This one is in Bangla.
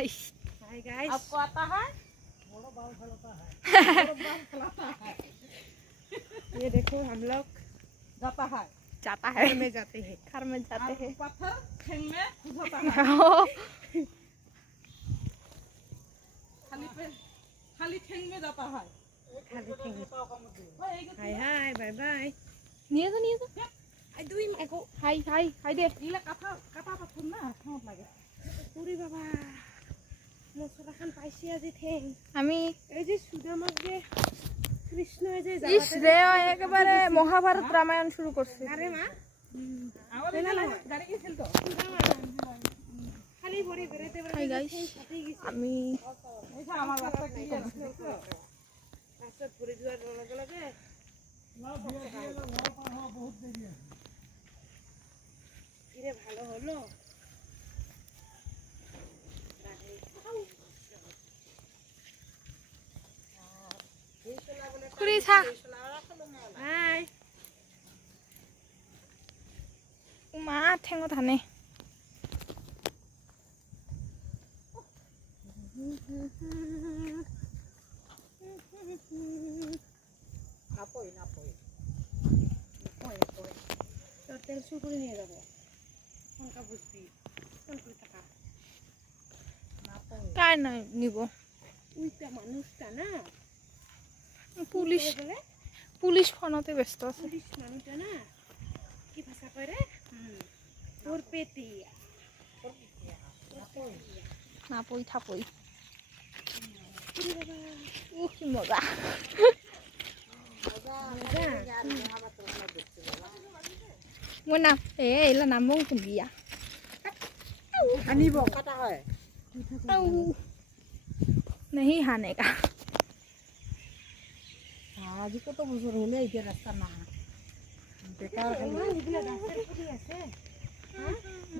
हाय गाइस, आपको आता है? ये देखो हम लोग जाता है। घर में जाते हैं। पत्थर ठेंग में घुसाता है। खाली ठेंग में जाता है। हाय हाय बाय बाय নিয়ে যা आई डूइंग एको হাই দে इला कथा पाथर ना खावत लागे। পুরি বাবা মশলা খান পাইছি আজি ঠেং আমি এই যে সুদামার যে কৃষ্ণ এই যে ইস রে একেবারে মহাভারত রামায়ণ শুরু করছে আরে মা আমাদের গাড়ি গেছিল তো। খালি ভরি বেরোতে হাই গাইস আমি এই যে আমার রাস্তা কি আছে? রাস্তা ভরে যাওয়ার লগে লগে কিরে ভালো হলো কুড়ি ছা হাই মা ঠেঙত হানে তোর তেল শুরু করে নিয়ে যাবো কোনটা বুঝবি কোন করে টাকা কার না নিব উইটা মানুষটা না পুলিশ বলে পুলিশ ফোনতে ব্যস্ত আছে পুলিশ মানুষটা না কি ভাষা করে তোর পেতিয়া না পই থাপই পুরি বাবা ও কি মজা মই নাম এলা নাম কুলিয়া আনিব কাটা হয়। नहीं हाने का আজি কত বছর হলে এই রাস্তা না বেকার এগুলা গাছের পুরি আছে হ্যাঁ